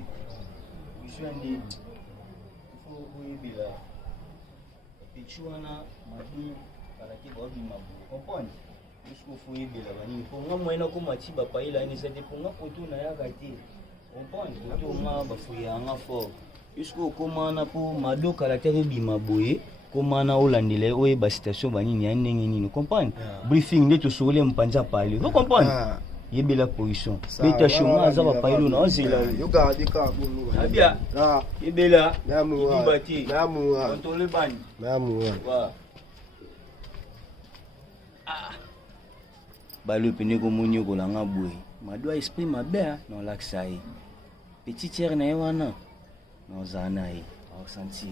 pe. Ushwandi faut bila. Pichuana madu karaki bobi mabu. Comprendre? Jusqu'au foyer bila bani. Ponga moyena ko machiba pa ila ni sete ponga poto na ya gati. Comprendre? Poto nga ba fuya nga fort. Jusqu'au komana po madu caractère bimaboye. Komana olandile oye ba station bani ni anenge nini. Comprendre? Briefing de to sole mpanja pali. Vous comprendre? Yebela position. Beta shonga za ba pailo na ozela. Yoga dika bulu. Abia. Yebela. Namu. Ibati. Namu. Contrôle bani. Namu. Wa. Balu pene ko monyo ko langa boy. Madwa esprit mabe na laksai. Petit tiers na wana. Na zanai. Au sentir.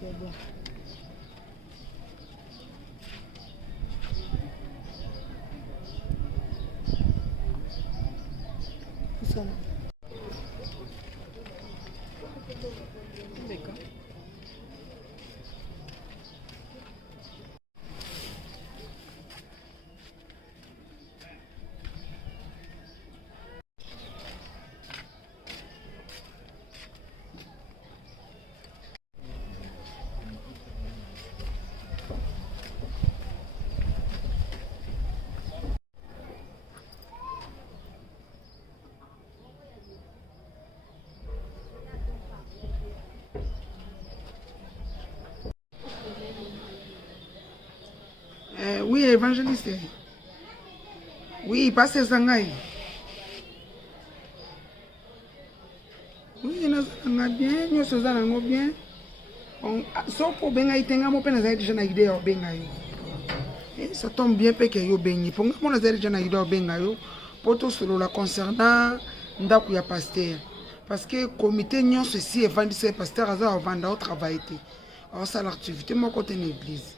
C'est bon. Ça va. D'accord. Oui, évangéliste. Oui, passez Zangaï. Oui, nous sommes bien, nous sommes bien. Sauf pour Bengaï, nous sommes déjà na idée au Bengaï. Ça tombe bien que yo Bengaï. Pour nous, nous sommes déjà na idée au Bengaï. Pour tout cela concernant Ndakuya pasteur. Parce que le comité nous ceci évangéliste pasteur a vendu au travail. Alors ça l'activité mon côté l'église.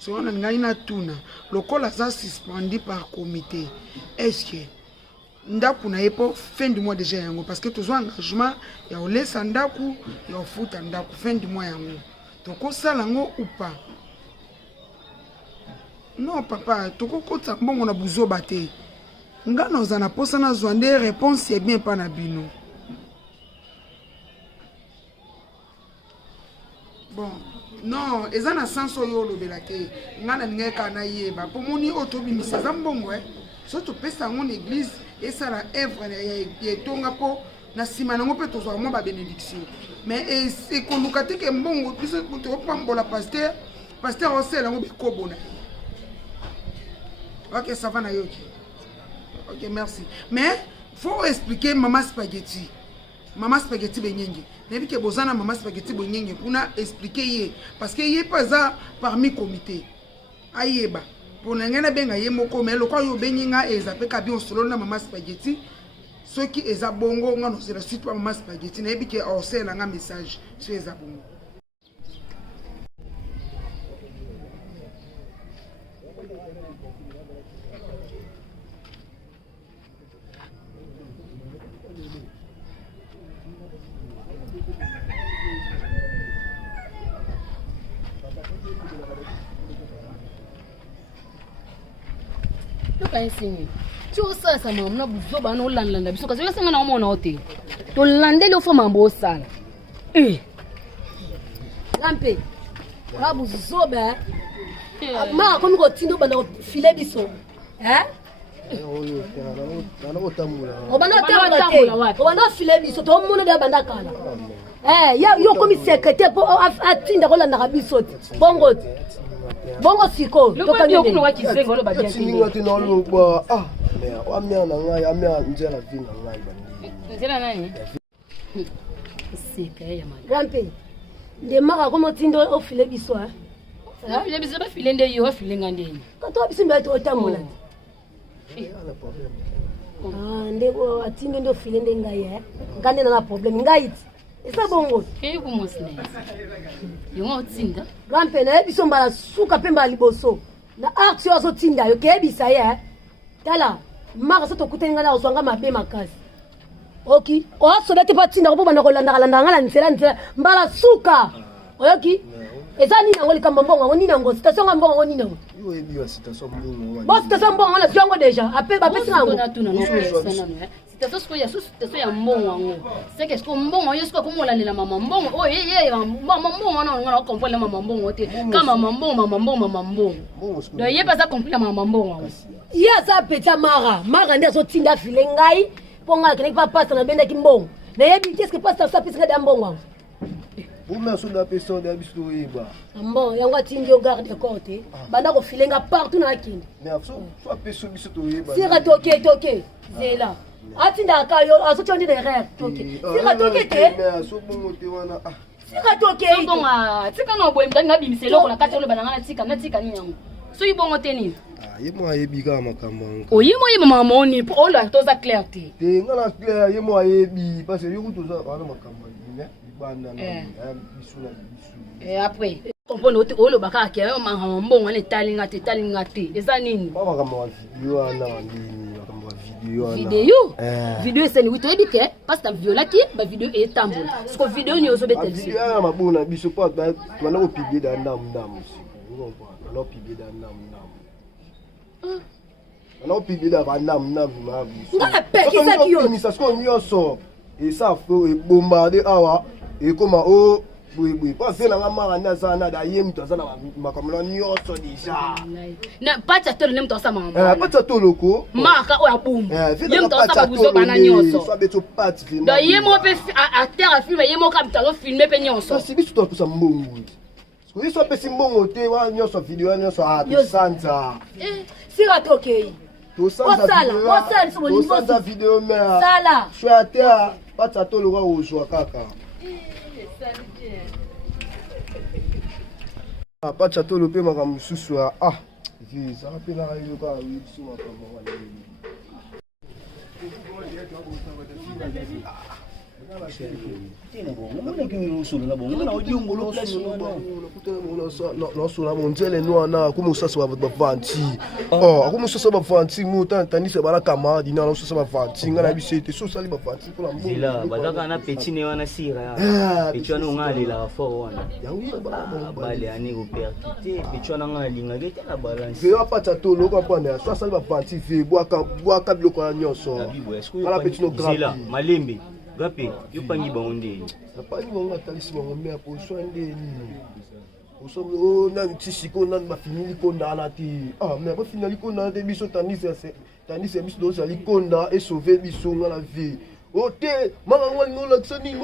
Si on a une tuna, le col a suspendu par comité. Est-ce que Ndaku n'a pas fin du mois déjà parce que tous les engagements, il y a les Sandaku, il y a le foot Ndaku fin du mois. Donc ça lango ou pas? Non papa, tu comprends ça bon on a besoin battre. Nga nous en a posé na zwande réponse c'est bien pas na bino. Bon. Non, ils ont un sens au yolo belate. Ngana ngeka na yeba. Pour moni otobi miseza mbongo surtout pesa mon église et ça la œuvre ya tonga po na sima nango pe tozwa mo ba bénédiction. Mais c'est qu'on nous kate ke mbongo plus ko to pambola pasteur o sela ngo bikobo na. OK, ça va na yoki. OK, merci. Mais faut expliquer maman spaghetti. Maman spaghetti benyenge. Nebi ke bozana maman spaghetti benyenge kuna expliquer ye parce que ye pas ça parmi comité. Ayeba. Pour ngena benga ye moko mais le quoi yo benyinga ezape ka bi solo na maman spaghetti. Ceux qui eza bongo ngano c'est la suite pour maman spaghetti nebi ke o sela nga message sur eza bongo. Tu as ça, maman, vous avez un land, parce que c'est un homme en hôtel. Tu landais le femme en beau sale. Lampé, vous zobe. Ma, comme continue, on filet biso. Hein? On va filet biso, tout le monde est bandakala. yo komi secrétaire po atinda kolanda biso bongo bongo siko tokani okuno wakizengo lo badia tininga tino loba mais amia na ngai amia njela vi na ngai bandi njela nani sika ya mali rampe de maka komo tindo ofile biso ofile biso ba file nde yo ofile ngandeni kato biso mba to tambola ndeko atinge ndo ofile nde ngai ngande na problème ngai esa bongo ke ko mosne yo ngotinda rampe na biso mbala suka pemba liboso na action zo tinda yo ke bisa ye tala maka so to kutenga na oswanga mabe makasi oki o soda te patinda ko bana ko landa ngala ntsela mbala suka oyoki eza ni nango likambo mbongo ngoni nango station nga mbongo ngoni nango yo ebiwa station mbongo bo station mbongo na tuango deja ape ba pesi nango na tuna no station sko ya station ya mbongo ngo c'est que sko mbongo yo sko ko molalela mama mbongo oh ye mama mbongo na ngona comprendre mama mbongo te kama mama mbongo do ye pas ça comprendre mama mbongo ya za peta mara ndio so tinda file ngai ponga kene pa pasta na benda kimbongo na yebi qu'est-ce que pasta ça pesa ngada mbongo Ouma so na personne de biso eba. Ambo yango atindi au garde côté. Banda ko filenga partout na kindi. Mais so personne biso to eba. Sira toke. Zela. Atinda kayo aso chondi de rêve toke. Sira toke te. Mais so bongo te wana Sira toke. So bonga tika no boy mdanga bimiselo ko la katolo bananga na tika ni yango. So ibongo te ni. Ye mo ayebi ka makambo anka. Oyimo ye mama moni po lo toza clair te. Te ngala clair ye mo ayebi parce que yo kutoza wana makambo ni. Après comprendre o lo baka ke yo manga mbongo ne talinga te eza nini mama kama video ana ndini kama video c'est ni to edike parce que video laki ba video e tambola parce que video ni ozo betel video ana mabona biso pa twana ko publier da ndam vous comprenez on a publier da ndam on a publier da ndam ma biso ngala peki sa kiyo ni ça ce qu'on yoso et ça faut bombarder awa et comment oh oui pas c'est la mama na sana da yem to sana makamlo nyoso déjà na pacha to le mto sa mama pacha to loko maka o abum yem to sa babuzo bana nyoso so beto parti da yemo pe a terre filme yemo ka mtalo filmer pe nyoso si biso to sa mbongo so so pe simbongo te wa nyoso video nyoso a to santa sira toke to santa video me sala shwata pacha to loko o so kaka pacha to lope makambo susu ça rappelle la radio ka oui sur makambo wana nosula monzele nwana kumusasa bavanti akumusasa bavanti mutantanise balakamadi na nosasa bavanti nga na bisete sosali bavanti mpona mbongo bazaka na petine wana sira petu wana ongalela fort wana bale ani koperkite petu wana nga alingaki te na balance veyo apata to loko mpona so asali bavanti ve bwaka biloko ya nyonso ala petino grapi malembe gape yo pangi bango ndeni apangi bango atalisi bango me aposwa ndeni osomo na mtisiko na bafinili kondana te me bafinali kondana te biso tandis biso dozali konda et sauver biso nga la vie te manga ngoli ngolaksoni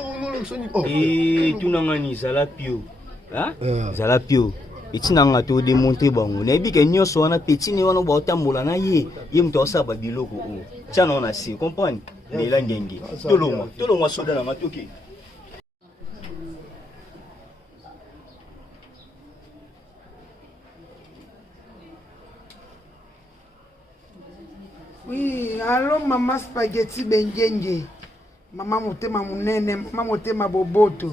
tunangani zala pio zala pio etinanga to démonter bango na ebike nyonso wana petine wana ba otambola na ye muto osaba biloko o tiana on a si comprendre mais la ngenge tolongwa soda na matoki oui allo mama spaghetti bengenge mama motema munene mama motema boboto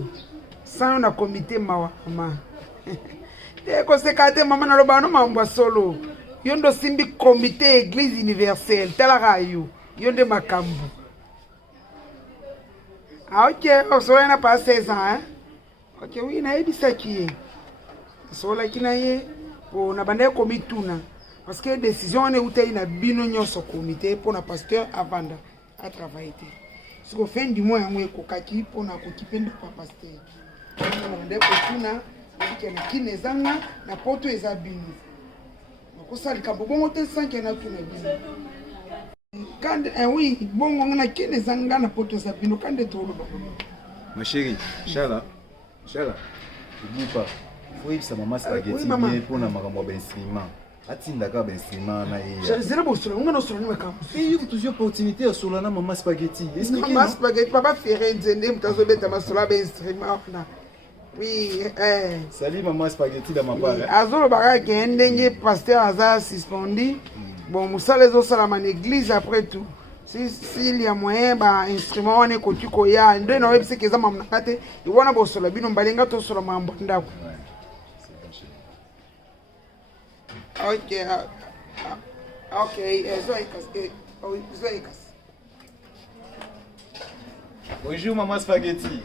sana na komite mawa mama koseka te mama naloba no mambo solo yo ndo simbi comité église universelle talaka yo nde makambo ok osola na pas 16 ans ok oui na ebisaki ye sola kina ye po na banda komituna parce que décision on est uteli na bino nyonso comité pour na pasteur avanda a travailler te siko fin du mois yango ekokaki po na kokipenda pa pasteur nde kotuna na kine ezanga na poto eza bino nakosalika bongo te sanke na tuna bino kande oui bongo na kine ezanga na poto eza bino kande toloba Ma chérie, Chala, n'oublie pas. Faut que sa maman spaghetti bien pour na makambo ba instrument. Atindaka ba instrument na Je zela bosula, on a solo ni kambo. Il y a toujours opportunité à solo na maman spaghetti. Maman spaghetti, papa ferré nzende mutazo beta masola ba instrument na. Oui, Salut maman spaghetti dans ma part. Azolo baka kendenge pasteur aza suspendu. Bon, musala ezosala na église après tout. S'il y a moyen ba instrument wana ekoki koya ndo na website eza mamna kate iwana bosola bino mbalenga to sola mambo ndako. Ok, ok, Bonjour maman spaghetti.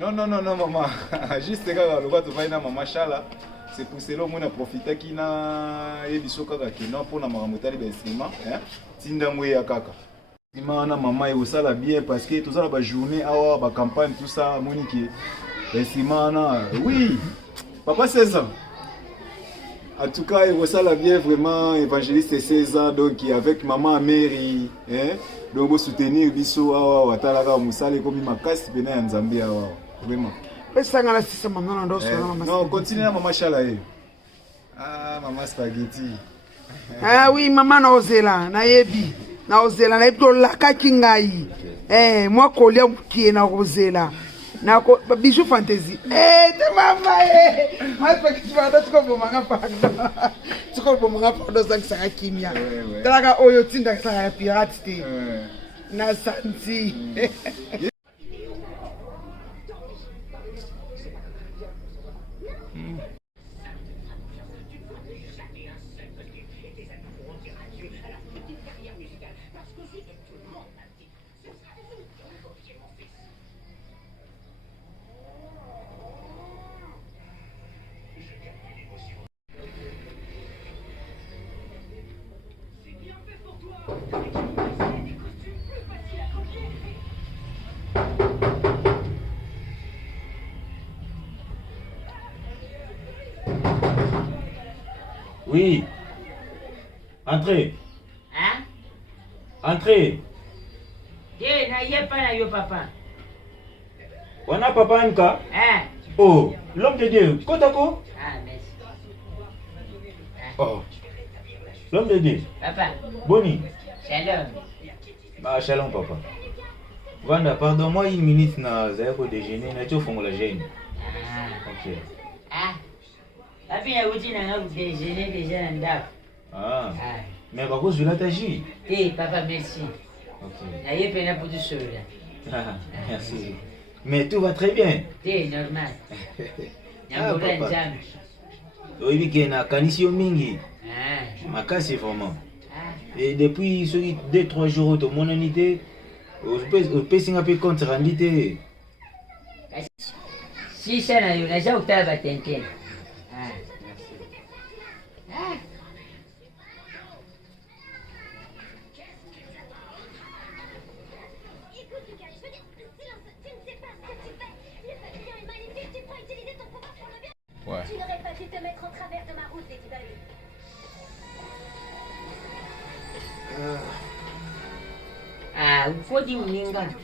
Non maman, juste quand le tu vas na maman Chala, c'est pour cela qu'on a profité qui na ebiso kaka kino pour na makamotali ba instrument, hein? Tinda mwe kaka. Imana maman et ça la bien parce que tout ça la journée awa ba campagne tout ça monique. Instrument na oui. Papa 16 ans. En tout cas, il ça la bien vraiment évangéliste 16 ans donc avec maman Mary, hein? Donc vous soutenir biso awa watalaka musale comme makasi pena ya Nzambe awa. Vraiment. Pesanga la sisa maman ndo sola maman. Non, continue maman Chala. Ah, maman spaghetti. Ah oui, maman na ozela, na yebi. Na ozela na yebi la kakingai. Moi kolia mukie na ozela. Na ko bijou fantasy. Te mama Moi spaghetti va tuko bomanga pardon. Tuko bomanga pardon ça sanga kimia. Talaga oyo tinda sanga pirate te. Na santi. Oui. Entrez. Hein? Entrez. Eh, na yé pas na yo papa. On a papa MK. Hein? Oh, l'homme de Dieu. Kotako. Ah, merci. Oh. L'homme de Dieu. Papa, Boni. shalom. Bah, shalom papa. Vanda, pardon-moi une minute na zayako déjeuner na tu fongo la gêne. Ah. Ok. Ah. Papi ya uti na nga déjeuner déjà na ndako. Ah. Ah. Mais par cause de la tagie. Eh, papa, merci. Ok. Na yé pena pour du sol. Ah, merci. Mais tout va très bien. Eh, normal. Ah, Nyambola papa. njam. Oui, que na kanisio mingi. Ah. Makasi vraiment. Ah. Et depuis 2-3 jours de mon unité, on peut signer un peu contre l'unité. Si ça na yo, na ja utaba batenten. Ah. Ah. Écoute, Lucas, je veux dire, silence, tu ne sais pas ce que tu fais. Le papillon est maléfique, tu crois utiliser ton pouvoir pour le bien. Ouais. Tu n'aurais pas dû te mettre en travers de ma route, Lady Bug. Ah, ufodi uninga. Je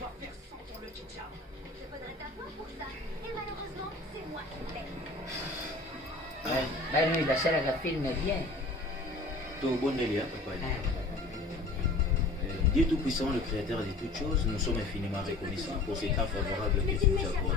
voudrais t'avoir pour ça. Et malheureusement, c'est moi qui paie. Ouais, bah non, il va faire la film bien. Tout bon délire, papa. Dieu Tout-Puissant, le Créateur de toutes choses, nous sommes infiniment reconnaissants pour ces temps favorables que tu nous accordes.